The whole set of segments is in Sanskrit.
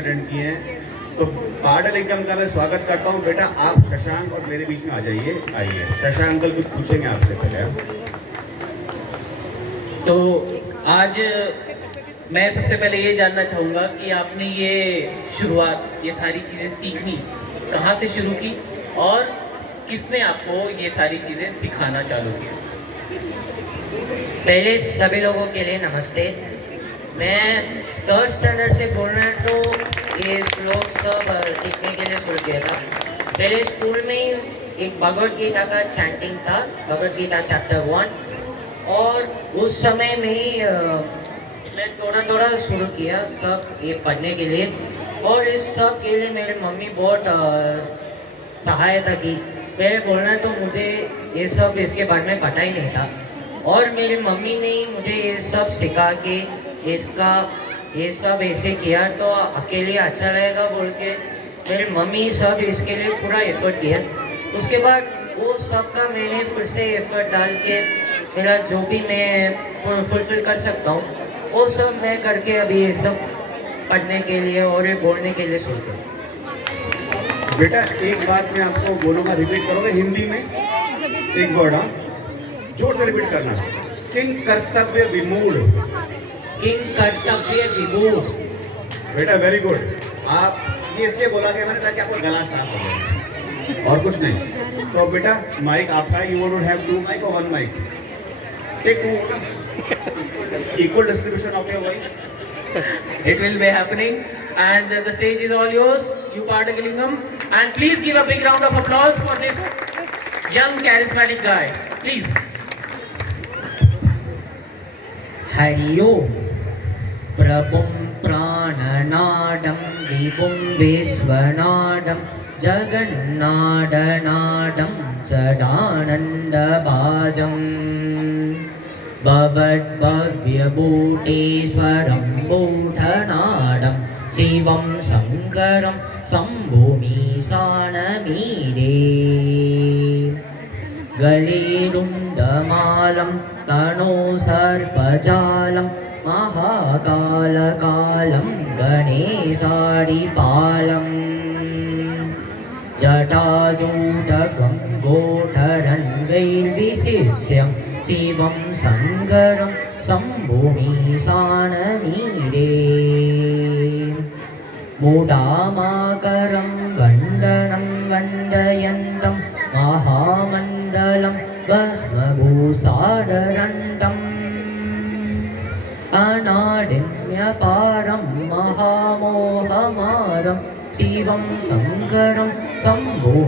अटेंड किए हैं तो पार्डल एग्जाम का मैं स्वागत करता हूँ। बेटा आप शशांक और मेरे बीच में आ जाइए। आइए शशांक अंकल कुछ पूछेंगे आपसे पहले। तो आज मैं सबसे पहले ये जानना चाहूँगा कि आपने ये शुरुआत, ये सारी चीज़ें सीखनी कहाँ से शुरू की और किसने आपको ये सारी चीज़ें सिखाना चालू किया? पहले सभी लोगों के लिए नमस्ते। मैं 3rd स्टैंडर्ड से बोल रहा हूँ, तो ये श्लोक सब सीखने के लिए शुरू किया था। पहले स्कूल में ही एक भगवद गीता का चैंटिंग था, भगवद गीता चैप्टर 1, और उस समय में ही मैं थोड़ा थोड़ा शुरू किया सब ये पढ़ने के लिए। और इस सब के लिए मेरी मम्मी बहुत सहायता की। पहले बोलना तो मुझे ये सब इसके बारे में पता ही नहीं था, और मेरी मम्मी ने मुझे ये सब सिखा के इसका ये सब ऐसे किया तो आपके लिए अच्छा रहेगा बोल के मेरी मम्मी सब इसके लिए पूरा एफर्ट किया। उसके बाद वो सब का मैंने फिर से एफर्ट डाल के मेरा जो भी मैं फुलफिल कर सकता हूँ वो सब मैं करके अभी ये सब पढ़ने के लिए और ये बोलने के लिए शुरू किया। बेटा एक बात मैं आपको बोलूँगा, रिपीट करोगे हिंदी में एक वर्ड। हाँ, जोर से रिपीट करना। किंग कर्तव्य विमूढ़। किंग कर्तव्य विमूढ़। बेटा वेरी गुड। आप ये इसलिए बोला कि मैंने कहा कि आपका गला साफ हो गया और कुछ नहीं। तो बेटा माइक आपका, you want to have 2 mic और 1 mic? Take 2, equal distribution of your voice. It will be happening and the stage is all yours, you Padagalingam, and please give a big round of applause for this young charismatic guy, please. Hari Om. प्रभुं प्राणनादं विभुं विश्वनादं जगन्नादनादं सदानन्दभाजं भवद्भव्यभूतेश्वरं बौद्धनादं शिवं शङ्करं शम्भुमीशानमीरे गलेरुन्दमालं तनो सर्पजालं महाकालकालं गणेशादिपालं जटाजूटगङ्गोधरङ्गैर्विशिष्यं शिवं शङ्करं शम्भुमीशानमीरे मूढामाकरं वन्दनं वन्दयन्तं महामण्डलं भस्मभूषादरन्तम् अनादिन्यपारं महामोहमारं शिवं शङ्करं शम्भुमीशानमीरे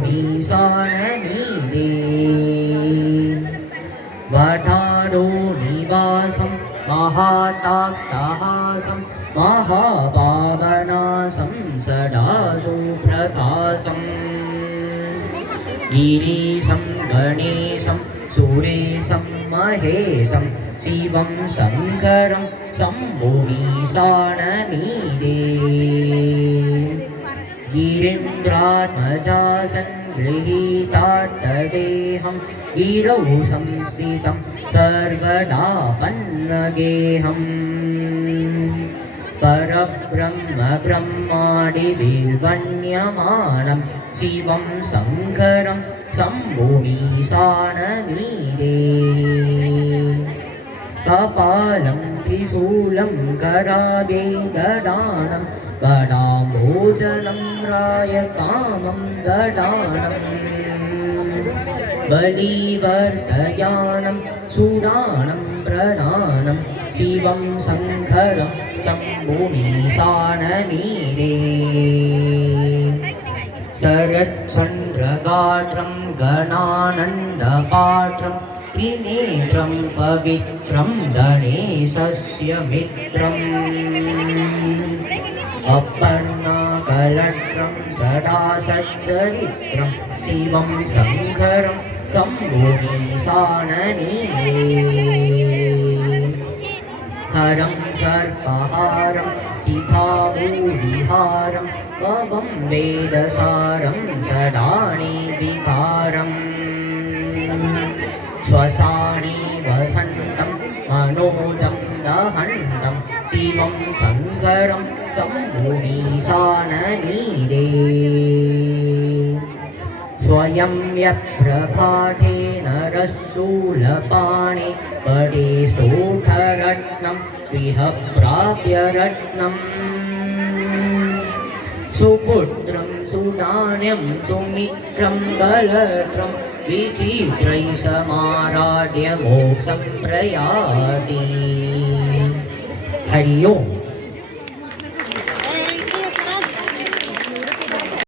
वठाडो निवासं महाताक्तहासं महापावनासं सदा सुप्रकाशम् गिरीशं गणेशं सुरेशं महेशं शिवं शङ्करं शम्भुमीशानमीरे गिरीन्द्रात्मजा सङ्गृहीताट्टदेहं गिरौ संस्थितं सर्वदा पन्नगेहम् परब्रह्म ब्रह्मादिभिर्वण्यमानं शिवं शङ्करं शम्भुमीशानमीरे कपालं त्रिशूलं कराभेददानं बडाम्बोजनं रायकामं ददानं बलिवर्धयानं सुरानं प्रदानं शिवं शङ्करं शम्भुमीशानमीरे शरच्चन्द्रगात्रं गणानन्दपात्रं त्रिनेत्रं पवित्रं गणेशस्य मित्रम् अपर्णाकलत्रं सदा सच्चरित्रं शिवं शङ्करं शम्भुमीशानमीरे हरं सर्पहारं चिताभूविहारं पवं वेदसारं सदानिर्विकारम् श्वसाने वसन्तं मनोजं दहन्तं शिवं शङ्करं शम्भुनीशाननीरे स्वयं यप्रभाते नरशूलपाणि पडे स्तोत्ररत्नं विहप्राप्यरत्नम् सुपुत्रं सुदान्यं सुमित्रं कलत्रं विचित्रै समाराध्य मोक्षं प्रयाति हरि ओम्।